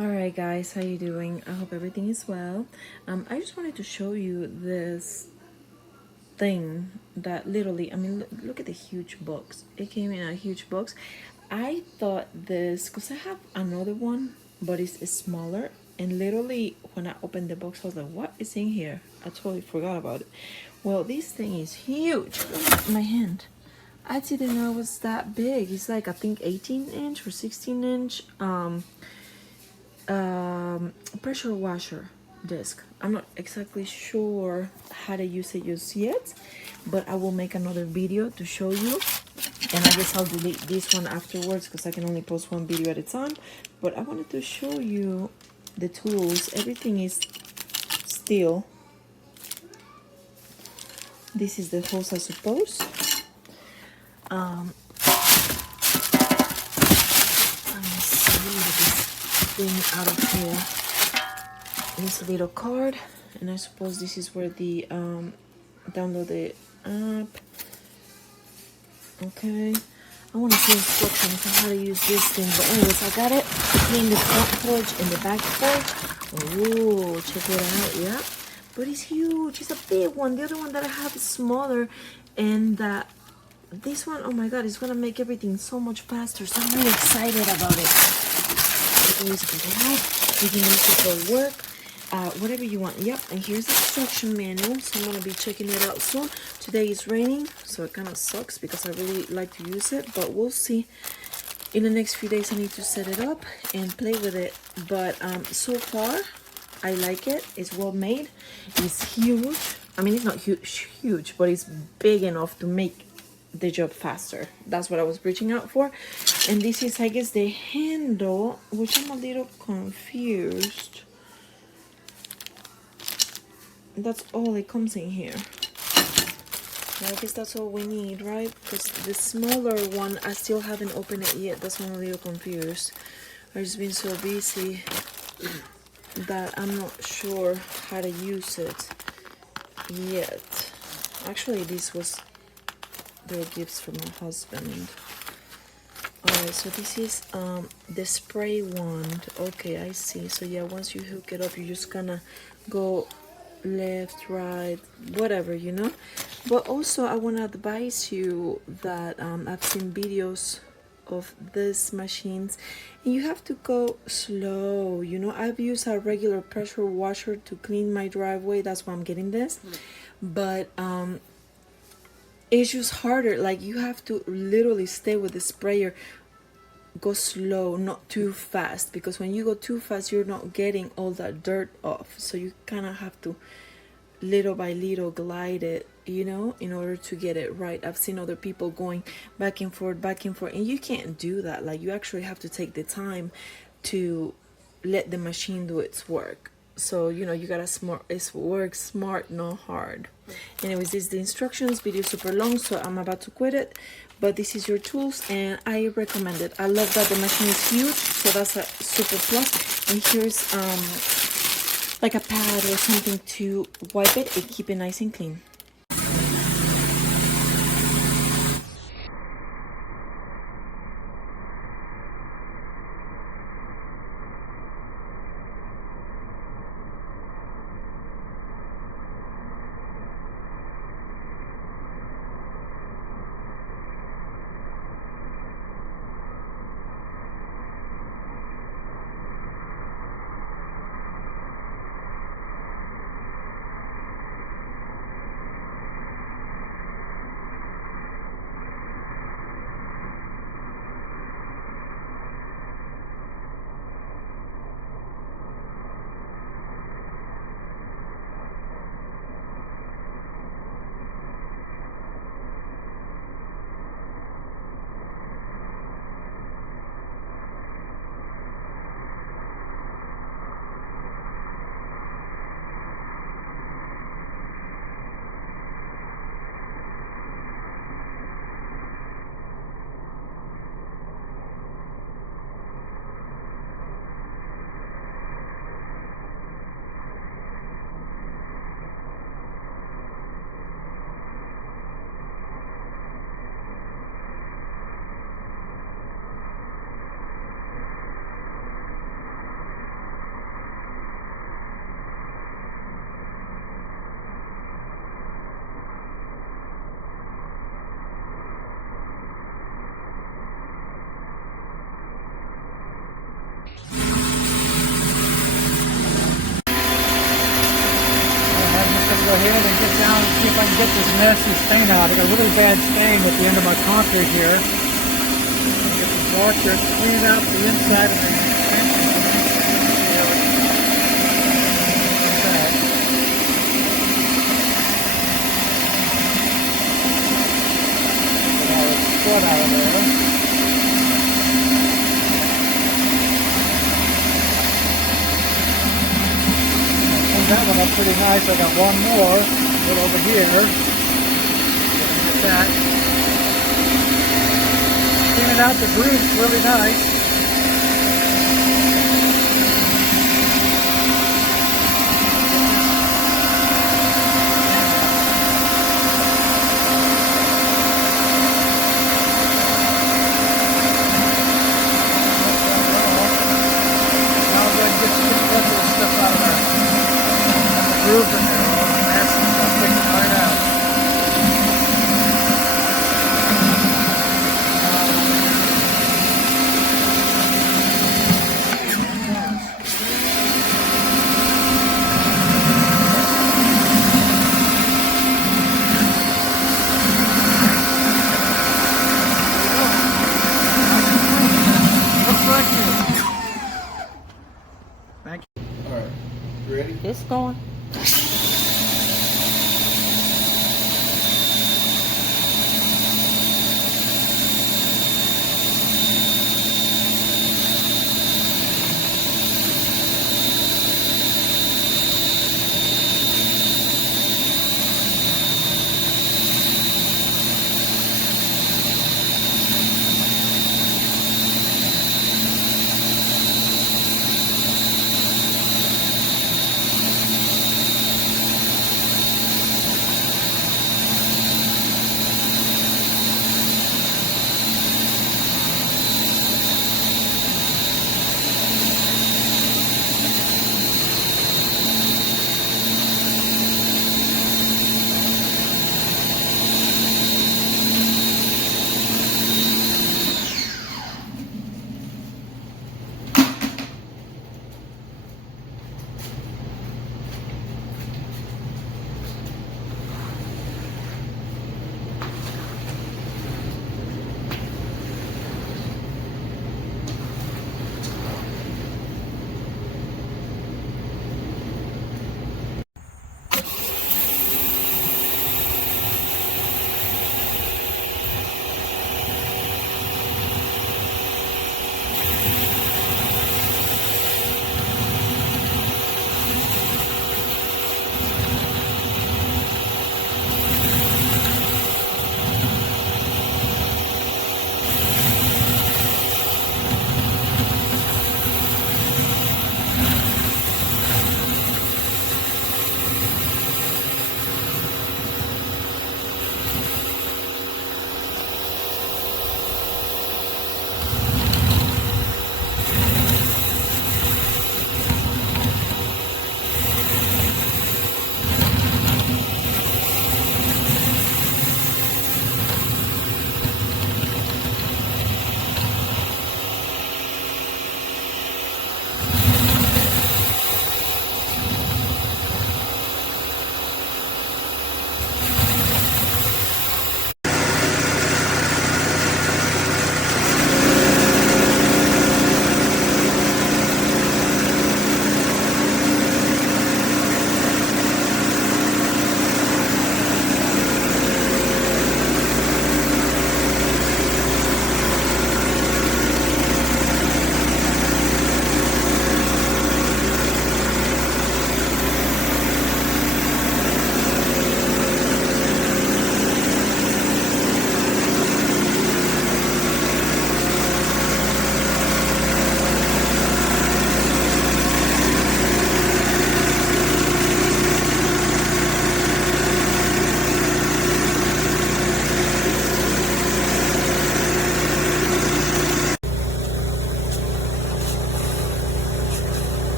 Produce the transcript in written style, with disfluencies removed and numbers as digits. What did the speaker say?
Alright guys, how you doing? I hope everything is well. I just wanted to show you this thing that literally, look at the huge box. It came in a huge box. I thought this, because I have another one, but it's smaller. And literally, when I opened the box, I was like, what is in here? I totally forgot about it. Well, this thing is huge. Look at my hand. I didn't know it was that big. It's like, I think 18 inch or 16 inch. Pressure washer disc. I'm not exactly sure how to use it just yet, but I will make another video to show you, and I guess I'll delete this one afterwards because I can only post one video at a time. But I wanted to show you the tools. Everything is steel. This is the hose, I suppose. Let me see this thing out of here. This little card, and I suppose this is where the download the app. Okay, I want to see instructions on how to use this thing, but anyways, I got it. Clean the front porch and the back porch. Oh, check it out. Yeah, but it's huge. It's a big one. The other one that I have is smaller, and this one, oh my god, it's gonna make everything so much faster. So I'm really excited about it. You can use it for the house. You can use it for work. Whatever you want. Yep, and here's the instruction manual, so I'm gonna be checking it out soon. Today is raining, so it kind of sucks because I really like to use it, but we'll see. In the next few days I need to set it up and play with it, but so far I like it. It's well made. It's huge. I mean, it's not huge, but it's big enough to make the job faster. That's what I was reaching out for. And this is, I guess, the handle, which I'm a little confused. That's all it comes in here. I guess that's all we need, right? Because the smaller one, I still haven't opened it yet. That's why I'm a little confused. I've just been so busy that I'm not sure how to use it yet. Actually, this was their gifts from my husband. Alright, so this is the spray wand. Okay, I see. So yeah, once you hook it up, you just gonna go left, right, whatever, you know. But also I want to advise you that I've seen videos of these machines and you have to go slow, you know. I've used a regular pressure washer to clean my driveway. That's why I'm getting this. But it's just harder. Like, you have to literally stay with the sprayer. Go slow, not too fast, because when you go too fast you're not getting all that dirt off. So you kind of have to little by little glide it, you know, in order to get it right. I've seen other people going back and forth, and you can't do that. Like, you actually have to take the time to let the machine do its work. So, you know, you gotta work smart, not hard. Anyways, this is the instructions. Video super long, so I'm about to quit it, but this is your tools and I recommend it. I love that the machine is huge, so that's a super plus. And here's like a pad or something to wipe it and keep it nice and clean. go ahead and get down and see if I can get this messy stain out. I got a really bad stain at the end of my concrete here. Get the washer, clean out the inside of the foot out of there. Clean that one up pretty nice. I got one more. Put over here. Get that. Clean it out. The groove's really nice. Groove in there, all the mess and stuff, take it right out. Looks like you. Thank you. All right, you ready? It's going.